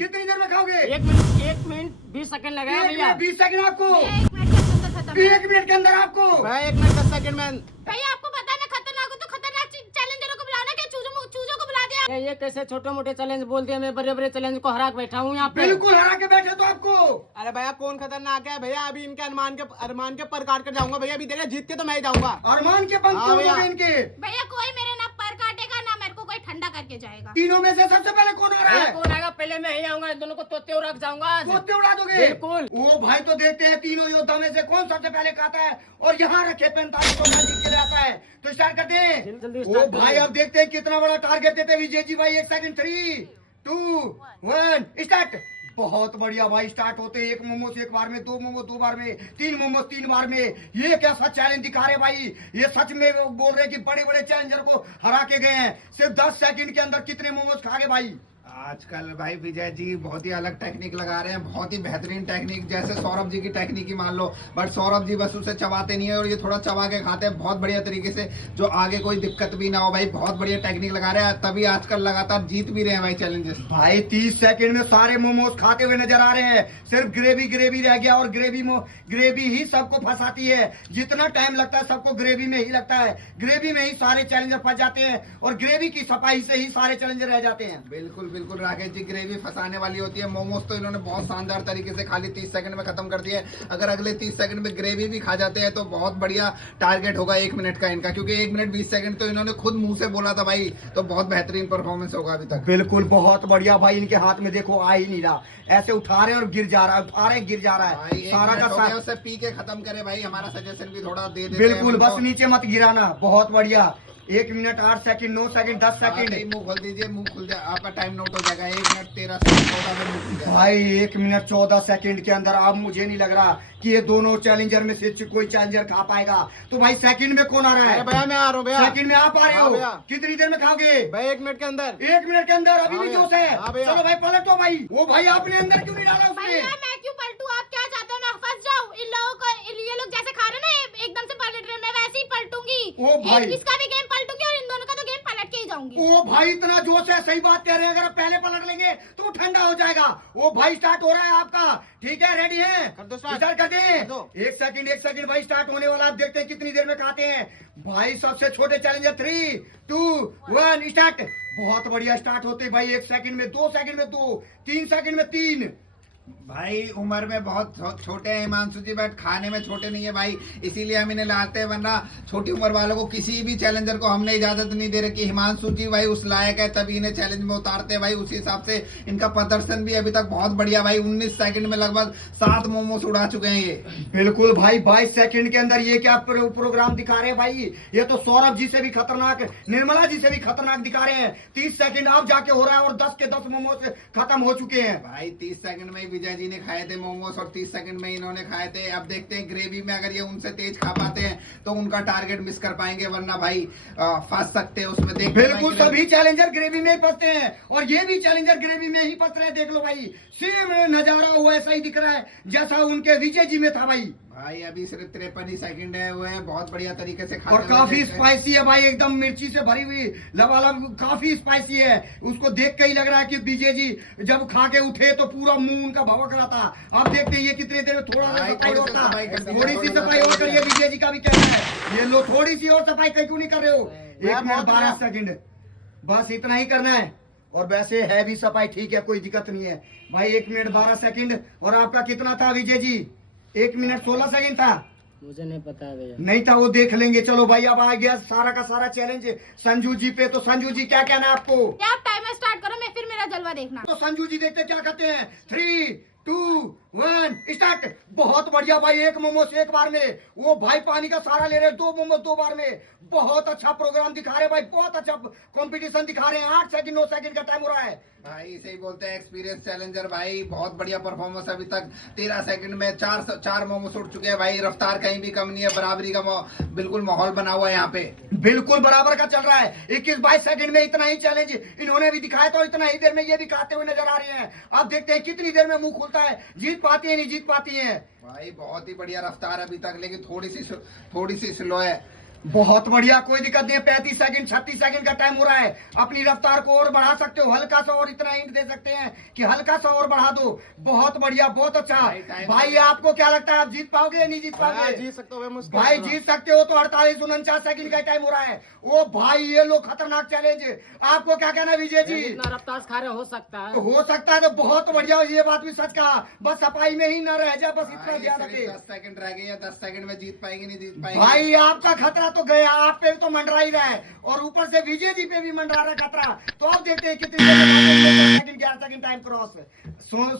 कितनी देर में खाओगे? 1 मिनट 20 सेकंड लगेगा भैया। 20 सेकंड आपको? 1 मिनट के अंदर खत्म। 1 मिनट के अंदर आपको? भाई 1 मिनट 10 सेकंड में। भैया आपको पता है मैं खतरनाक हूँ, तो खतरनाक चैलेंजरों को बुलाना क्या, चूजों को बुला दिया। ये कैसे छोटे मोटे चैलेंज बोलते हैं? मैं बड़े बड़े चैलेंज को हरा के बैठा हूँ यहाँ पे। बिल्कुल हरा के बैठे तो आपको। अरे भैया कौन खतरनाक है भैया? अभी इनके अरमान के पर काट कर जाऊंगा भैया। अभी देखा जीत के तो मैं ही जाऊंगा। अरमान के पंख हाँ तोड़ भैया। दोगे इनके। भैया कोई मेरे ना पर काटेगा ना मेरे को कोई ठंडा करके जाएगा। तीनों में से सबसे पहले कौन आ रहा भैया है? कौन आएगा? पहले मैं ही आऊंगा, दोनों को तोते और रख जाऊंगा आज। तोते उड़ा दोगे? बिल्कुल। वो भाई तो देखते हैं तीनों योद्धा में से कौन सबसे पहले खाता है और यहाँ रखे 45 को जीत के ले आता है। तो स्टार्ट करते हैं। जल्दी ओ स्टार्ट भाई अब देखते हैं कितना बड़ा टारगेट देते हैं विजय जी भाई। 1 सेकंड 3 2 1 स्टार्ट। बहुत बढ़िया भाई, स्टार्ट होते हैं 1 मोमोस 1 बार में, 2 मोमोस 2 बार में, 3 मोमोस 3 बार में। ये क्या सच चैलेंज दिखा रहे भाई? ये सच में बोल रहे कि बड़े बड़े चैलेंजर को हरा के गए हैं। सिर्फ 10 सेकंड के अंदर कितने मोमोस खा गए भाई? आजकल भाई विजय जी बहुत ही अलग टेक्निक लगा रहे हैं, बहुत ही बेहतरीन टेक्निक। जैसे सौरभ जी की टेक्निक ही मान लो, बट सौरभ जी बस उसे चबाते नहीं है और ये थोड़ा चबा के खाते हैं बहुत बढ़िया तरीके से, जो आगे कोई दिक्कत भी ना हो भाई। बहुत बढ़िया टेक्निक लगा रहे हैं, तभी आजकल लगातार जीत भी रहे हैं भाई चैलेंजेस। भाई 30 सेकंड में सारे मोमोज खाते हुए नजर आ रहे हैं। सिर्फ ग्रेवी रह गया और ग्रेवी ही सबको फंसाती है। जितना टाइम लगता है सबको ग्रेवी में ही लगता है। ग्रेवी में ही सारे चैलेंजर फंस जाते हैं और ग्रेवी की सफाई से ही सारे चैलेंजर रह जाते हैं। बिल्कुल बिल्कुल राकेश जी, ग्रेवी फंसाने वाली होती है। मोमोज तो इन्होंने बहुत शानदार तरीके से खाली 30 सेकंड में खत्म कर दिया है। अगर अगले 30 सेकंड में ग्रेवी भी खा जाते हैं तो बहुत बढ़िया टारगेट होगा 1 मिनट का इनका, क्योंकि 1 मिनट 20 सेकंड तो इन्होंने खुद मुंह से बोला था भाई, तो बहुत बेहतरीन परफॉर्मेंस होगा अभी तक। बिल्कुल बहुत बढ़िया भाई। इनके हाथ में देखो आ ही नहीं रहा, ऐसे उठा रहे हैं और गिर जा रहा है, उठा रहे हैं गिर जा रहा है। भाई सारा का सारा उससे पी के खत्म करे भाई। हमारा सजेशन भी थोड़ा दे दे। बिल्कुल, बस नीचे मत गिराना। बहुत बढ़िया। 1 मिनट 8 सेकंड 9 सेकंड 10 सेकंड। मुंह खोल दीजिए, मुंह खुल जाए, आपका टाइम नोट हो जाएगा। 1 मिनट 13 सेकंड 14 में मुंह खुल जाएगा। भाई 1 मिनट 14 सेकंड के अंदर अब मुझे नहीं लग रहा कि ये दोनों चैलेंजर में से कोई चैलेंजर खा पाएगा। तो भाई सेकंड में कौन आ रहा है? भैया मैं आ रहा हूँ भैया। सेकंड में आप आ रहे हाँ भैया। हो? कितनी देर में खाओगे? भाई 1 मिनट के अंदर। 1 मिनट के अंदर? अभी हाँ भी भैया। जोश है। हाँ भैया। चलो भाई पलटो भाई। वो भाई आपने अंदर क्यों नहीं डाला उसमें? भैया मैं क्यों पलटूं? आप क्या चाहते हो मैं फंस जाऊं? इन लोगों को ये लोग जैसे खा रहे हैं ना एकदम से पलट रहे हैं, मैं वैसे ही पलटूंगी। ओ भाई। इसका भी गेम पलटूंगी और इन दोनों का तो गेम पलट के ही जाऊंगी। ओ भाई इतना जोश है, सही बात कह रहे हैं। अगर आप पहले पलट लेंगे तो वो ठंडा हो जाएगा। ओ भाई स्टार्ट हो रहा है आपका। ठीक है, रेडी है? कर दो start। स्टार्ट कर कर दें। दो। 1 सेकंड भाई स्टार्ट होने वाला। आप देखते हैं कितनी देर में खाते हैं भाई। सबसे छोटे चैलेंजर 3 2 1 स्टार्ट। बहुत बढ़िया स्टार्ट होते हैं भाई। 1 सेकंड में 2 सेकंड में 2 3 सेकंड में 3। भाई उम्र में बहुत छोटे हैं हिमांशु जी, बट खाने में छोटे नहीं है भाई, इसीलिए हम इन्हें लाते हैं। वरना छोटी उम्र वालों को किसी भी चैलेंजर को हमने इजाजत नहीं दे रही कि हिमांशु जी भाई उस लायक है तभी इन्हें चैलेंज में उतारते हैं भाई। उसी हिसाब से इनका प्रदर्शन भी अभी तक बहुत बढ़िया भाई। 19 सेकंड में लगभग 7 मोमोस उड़ा चुके हैं ये। बिल्कुल भाई 22 सेकंड के अंदर ये क्या प्रोग्राम दिखा रहे हैं भाई? ये तो सौरभ जी से भी खतरनाक, निर्मला जी से भी खतरनाक दिखा रहे हैं। 30 सेकंड अब जाके हो रहा है और 10 के 10 मोमोस खत्म हो चुके हैं भाई 30 सेकंड में ही विजय जी ने खाए थे मोमोस और 30 सेकंड में इन्होंने खाए थे। अब देखते हैं ग्रेवी में अगर ये उनसे तेज खा पाते हैं तो उनका टारगेट मिस कर पाएंगे, वरना भाई फंस सकते हैं उसमें। देख बिल्कुल सभी चैलेंजर ग्रेवी में ही फंसते हैं और ये भी चैलेंजर ग्रेवी में ही फंस रहे हैं। देख लो भाई, सेम नजारा वो ऐसा ही दिख रहा है जैसा उनके विजय जी में था भाई। भाई अभी सिर्फ 53 ही सेकंड है, वो है बहुत बढ़िया तरीके से और काफी स्पाइसी है भाई, एकदम मिर्ची से भरी हुई लबालब, काफी स्पाइसी है। उसको देख के ही लग रहा है कि विजय जी जब खा के उठे तो पूरा मुंह उनका भवक रहा था। अब देखते हैं ये कितने देर में थोड़ा सा सफाई होता, थोड़ी सी सफाई और करिए। विजय जी का भी कहना है ये लो थोड़ी सी और सफाई क्यों नहीं कर रहे हो? 1 मिनट 12 सेकंड, बस इतना ही करना है। और वैसे है भी सफाई ठीक है, कोई दिक्कत नहीं है भाई। 1 मिनट 12 सेकंड। और आपका कितना था विजय जी? 1 मिनट 16 सेकंड था। मुझे नहीं पता भैया। नहीं था, वो देख लेंगे। चलो भाई अब आ गया सारा का सारा चैलेंज संजू जी पे। तो संजू जी क्या कहना है आपको? आप टाइमर स्टार्ट करो, मैं फिर मेरा जलवा देखना। तो संजू जी देखते क्या कहते हैं। 3 2 1 स्टार्ट। बहुत बढ़िया भाई। 1 मोमोस 1 बार में। वो भाई पानी का सहारा ले रहे हैं। 2 मोमोस 2 बार में। बहुत अच्छा प्रोग्राम दिखा रहे हैं भाई, बहुत अच्छा कंपटीशन दिखा रहे हैं। 8 सेकंड 9 सेकंड का टाइम हो रहा है भाई। इसे ही बोलते हैं एक्सपीरियंस चैलेंजर भाई। बहुत बढ़िया परफॉर्मेंस अभी तक। 13 सेकंड में 4 मोमोस उठ चुके हैं भाई। रफ्तार कहीं भी कम नहीं है, बराबरी का बिल्कुल माहौल बना हुआ है यहाँ पे। बिल्कुल बराबर का चल रहा है। 21-22 सेकंड में इतना ही चैलेंज इन्होंने भी दिखाया, तो इतना ही देर में ये भी खाते हुए नजर आ रहे हैं। अब देखते हैं कितनी देर में मुंह खुलता है, जीत पाती है नहीं जीत पाती है। भाई बहुत ही बढ़िया रफ्तार अभी तक, लेकिन थोड़ी सी स्लो है। बहुत बढ़िया, कोई दिक्कत नहीं है। 35 सेकंड 36 सेकंड का टाइम हो रहा है। अपनी रफ्तार को और बढ़ा सकते हो, हल्का सा और इतना हिंट दे सकते हैं कि हल्का सा और बढ़ा दो। बहुत बढ़िया, बहुत अच्छा। भाई आपको क्या लगता है, आप जीत पाओगे या नहीं जीत पाओगे? जीत सकते हो भाई जीत सकते हो। तो 48-49 सेकंड का टाइम हो रहा है। ओ भाई ये लो खतरनाक चैलेंज। आपको क्या कहना है विजय जी? जितना रफ्तार से खा रहे हो सकता है। हो सकता है तो बहुत बढ़िया, ये बात भी सच कहा। बस सफाई में ही न रह जाए, बस इतना ध्यान रखे। 10 सेकंड रह गए, 10 सेकंड में जीत पाएंगे नहीं जीत पाएंगे? भाई आपका खतरा तो गया, आप पे तो मंडरा ही रहा है और ऊपर से विजय जी पे भी मंडरा रहा है खतरा। तो आप देखते हैं कितनी 11 सेकंड टाइम क्रॉस।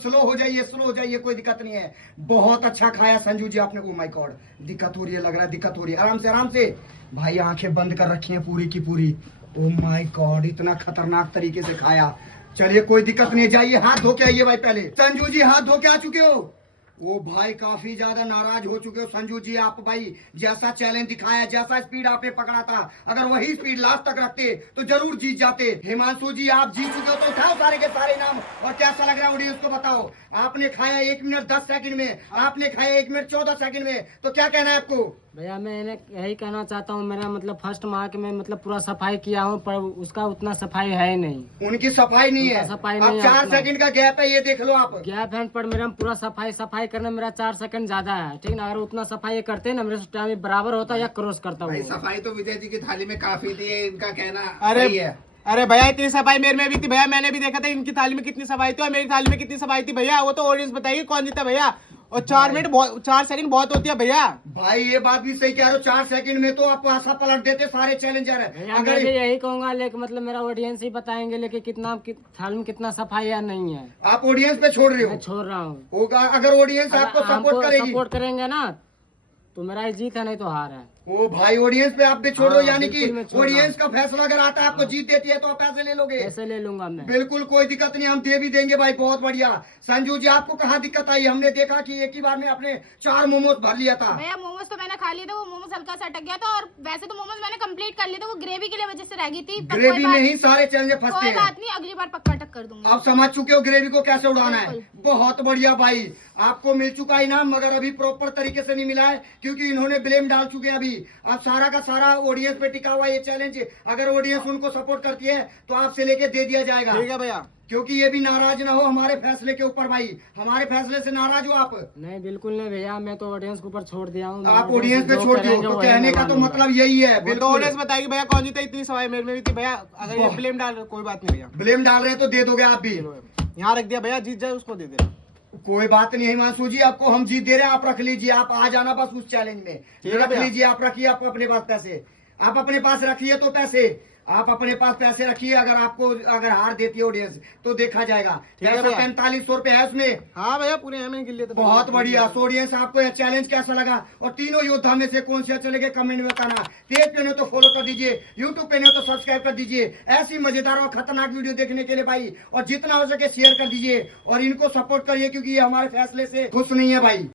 स्लो हो जाइए, स्लो हो जाइए, कोई दिक्कत नहीं है। बहुत अच्छा खाया संजू जी आपने। ओ माय गॉड, दिक्कत हो रही है, लग रहा है दिक्कत हो रही है। आराम से आराम से भाई, आंखें बंद कर रखी हैं पूरी की पूरी। ओ माय गॉड, इतना खतरनाक तरीके से खाया। चलिए कोई दिक्कत नहीं, जाइए हाथ धो के आइए भाई। पहले संजू जी हाथ धो के आ चुके हो? ओ भाई काफी ज्यादा नाराज हो चुके हो संजू जी आप। भाई जैसा चैलेंज दिखाया, जैसा स्पीड आपने पकड़ा था, अगर वही स्पीड लास्ट तक रखते तो जरूर जीत जाते। हिमांशु जी आप जीत चुके हो, तो उठाओ सारे के सारे नाम। और कैसा लग रहा है ऑडियंस को बताओ। आपने खाया 1 मिनट 10 सेकंड में, आपने खाया 1 मिनट 14 सेकंड में। तो क्या कहना है आपको? भैया मैं यही कहना चाहता हूँ, मेरा मतलब फर्स्ट माह के मैं मतलब पूरा सफाई किया हूँ, पर उसका उतना सफाई है ही नहीं। उनकी सफाई नहीं है। उनका सफाई अब नहीं है 4 अपना। सेकंड का गैप है, ये देख लो आप। गैप है पर मेरा पूरा सफाई करने में मेरा 4 सेकंड ज्यादा है। ठीक ना, अगर उतना सफाई करते ना, मेरे टाइम बराबर होता या क्रॉस करता भाई वो। सफाई तो विजय जी की थाली में काफी थी, ये इनका कहना अरे सही है। अरे भैया इतनी सफाई मेरे में भी थी भैया, मैंने भी देखा था इनकी थाली में कितनी सफाई थी और मेरी थाली में कितनी सफाई थी भैया। वो तो ऑडियंस बताइए कौन जीता भैया। और 4 सेकंड बहुत होती है भैया। भाई ये बात भी सही कह रहे हो, 4 सेकंड में तो आप आशा पलट देते सारे चैलेंजर है। भैया मैं भी यही कहूंगा, लेकिन मतलब मेरा ऑडियंस ही बताएंगे लेकिन थाल में कितना सफाई या नहीं है। आप ऑडियंस पे छोड़ रहे मैं हो? छोड़ रहा हूँ। होगा अगर ऑडियंस आपको सपोर्ट करेगी। सपोर्ट करेंगे ना तो मेरा ही जीत है, नहीं तो हार है। ओ भाई ऑडियंस पे आप भी छोड़ रहे हो, हाँ, यानी कि बिल्कुल मैं छोड़ रहा ऑडियंस हूँ। का फैसला अगर आता है आपको जीत देती है तो आप पैसे ले लोगे? पैसे ले लूंगा मैं। बिल्कुल कोई दिक्कत नहीं, हम दे भी देंगे भाई। बहुत बढ़िया। संजू जी आपको कहाँ दिक्कत आई? हमने देखा कि एक ही बार में आपने 4 मोमोज भर लिया था। भैया मोमोज तो मैंने खा लिए थे, वो मोमोज हल्का सा अटक गया था। और वैसे तो मोमोज मैंने कंप्लीट कर लिए थे, वो ग्रेवी के लिए वजह से रह गई थी। पर ग्रेवी कोई बात- में ही सारे चैलेंज फंसते कोई हैं। बात नहीं, अगली बार पक्का अटक कर दूंगी। आप समझ चुके हो ग्रेवी को कैसे उड़ाना है। बिल्कुल। बहुत बढ़िया भाई, आपको मिल चुका है इनाम, मगर अभी प्रॉपर तरीके से नहीं मिला है क्योंकि इन्होंने ब्लेम डाल चुके हैं अभी। अब सारा का सारा ऑडियंस पे टिका हुआ है ये चैलेंज। अगर ऑडियंस उनको सपोर्ट करती है तो आपसे लेके दे दिया जाएगा, ठीक है भैया। क्योंकि ये भी नाराज ना हो हमारे फैसले के ऊपर। भाई हमारे फैसले से नाराज हो आप? नहीं बिल्कुल नहीं भैया, मैं तो ऑडियंस के ऊपर छोड़ दिया हूँ। आप ऑडियंस पे जो छोड़ दियो, करेंगे तो वही कहने मैं का तो मानूंगा। मतलब यही है। वो तो बिल्कुल ऑडियंस बताएगी भैया कौन जीता। इतनी सफाई मेरे में भी थी भैया। अगर ये ब्लेम डाल रहे हो, कोई बात नहीं भैया। ब्लेम डाल रहे हैं तो दे दोगे आप भी? यहाँ रख दिया भैया, जीत जाए उसको दे देना। कोई बात नहीं हिमांशु जी, आपको हम जीत दे रहे हैं, आप रख लीजिए। आप आ जाना बस उस चैलेंज में। ठीक है रख भैया। लीजिए, आप रखिए आप अपने पास पैसे। आप अपने पास रखिए तो पैसे, आप अपने पास पैसे रखिए। अगर हार देती है ऑडियंस तो देखा जाएगा। ठीक है जैसा भैया। 4500 रुपए है उसमें। हाँ भैया पूरे मैंने गिन लिए थे। बहुत बढ़िया। तो ऑडियंस आपको यह चैलेंज कैसा लगा और तीनों योद्धा में से कौन सा चलेगा कमेंट में बताना। पेज पे नहीं तो फॉलो कर दीजिए, यूट्यूब पे नहीं तो सब्सक्राइब कर दीजिए ऐसी मजेदार और खतरनाक वीडियो देखने के लिए भाई। और जितना हो सके शेयर कर दीजिए और इनको सपोर्ट करिए क्योंकि ये हमारे फैसले से खुश नहीं है भाई।